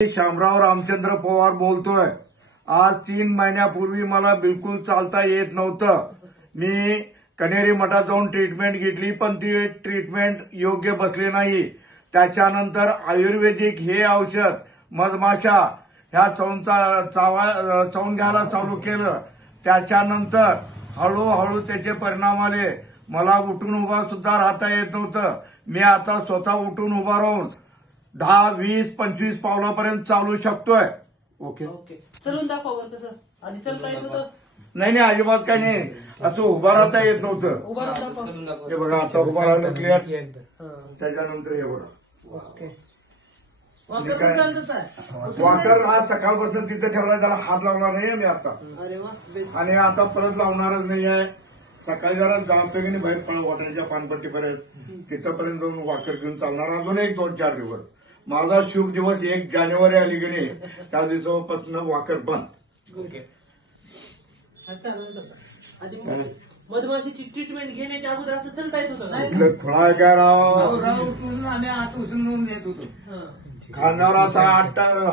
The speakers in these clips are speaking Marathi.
शामराव रामचंद्र पवार बोलतोय। आज 3 महिन्यापूर्वी मला बिलकुल चालता येत नव्हतं। मी कनेरी मठात जाऊन ट्रीटमेंट घेतली, पण ती ट्रीटमेंट योग्य बसली नाही। त्याच्यानंतर आयुर्वेदिक हे औषध मधमाशा ह्या चावून घ्यायला चालू केलं। त्याच्यानंतर हळूहळू त्याचे परिणाम आले। मला उठून उभा सुद्धा राहता येत नव्हतं। मी आता स्वतः उठून उभा राहून 10, 20, 25 पावलापर्यंत चालू शकतोय। ओके चलून दाखवा बरं कसं आधी चलता येत होतं। नाही अजिबात काही नाही, असं उभा राहता येत नव्हतं। उभा राहून दाखवा हे बघा आता उभा राहिलं क्लिअर। त्याच्यानंतर हे बघा ओके वाकर चालतच आहे। वाकर आज सकाळपासून तिथे ठेवला, त्याला हात लावणार नाही मी आता। अरे वा बेस्ट। आणि आता परत लावणारच नाही आहे। सकाळी जरा जापेगीने बाहेर पळ वॉटरच्या पानपट्टीपर्यंत तिथपर्यंत जाऊन वाकर घेऊन चालणार अजून 1-2-4 दिवस। माझा शुभ दिवस 1 जानेवारी आली की नाही, त्या दिवसापासून वाकर बंद। ओके आधी मधमाशीची ट्रीटमेंट घेण्याच्या अगोदर असं चलता येत होतं नाही? इकडे खुळा आहे काय राव? उठून आम्ही आत उचलून देत होतो। खांद्यावर असा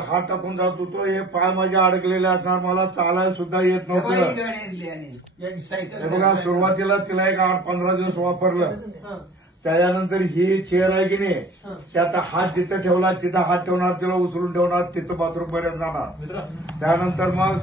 हात टाकून जात होतो। हे पाय माझे अडकलेले असणार, मला चालायला सुद्धा येत नव्हतं। हे बघा सुरुवातीला तिला एक 8-15 दिवस वापरलं। त्याच्यानंतर ही चेअर आहे की नाही, त्यात हात जिथं ठेवला तिथं हात ठेवणार, तिला उचलून ठेवणार, तिथं बाथरूम पर्यंत जाणार। त्यानंतर मग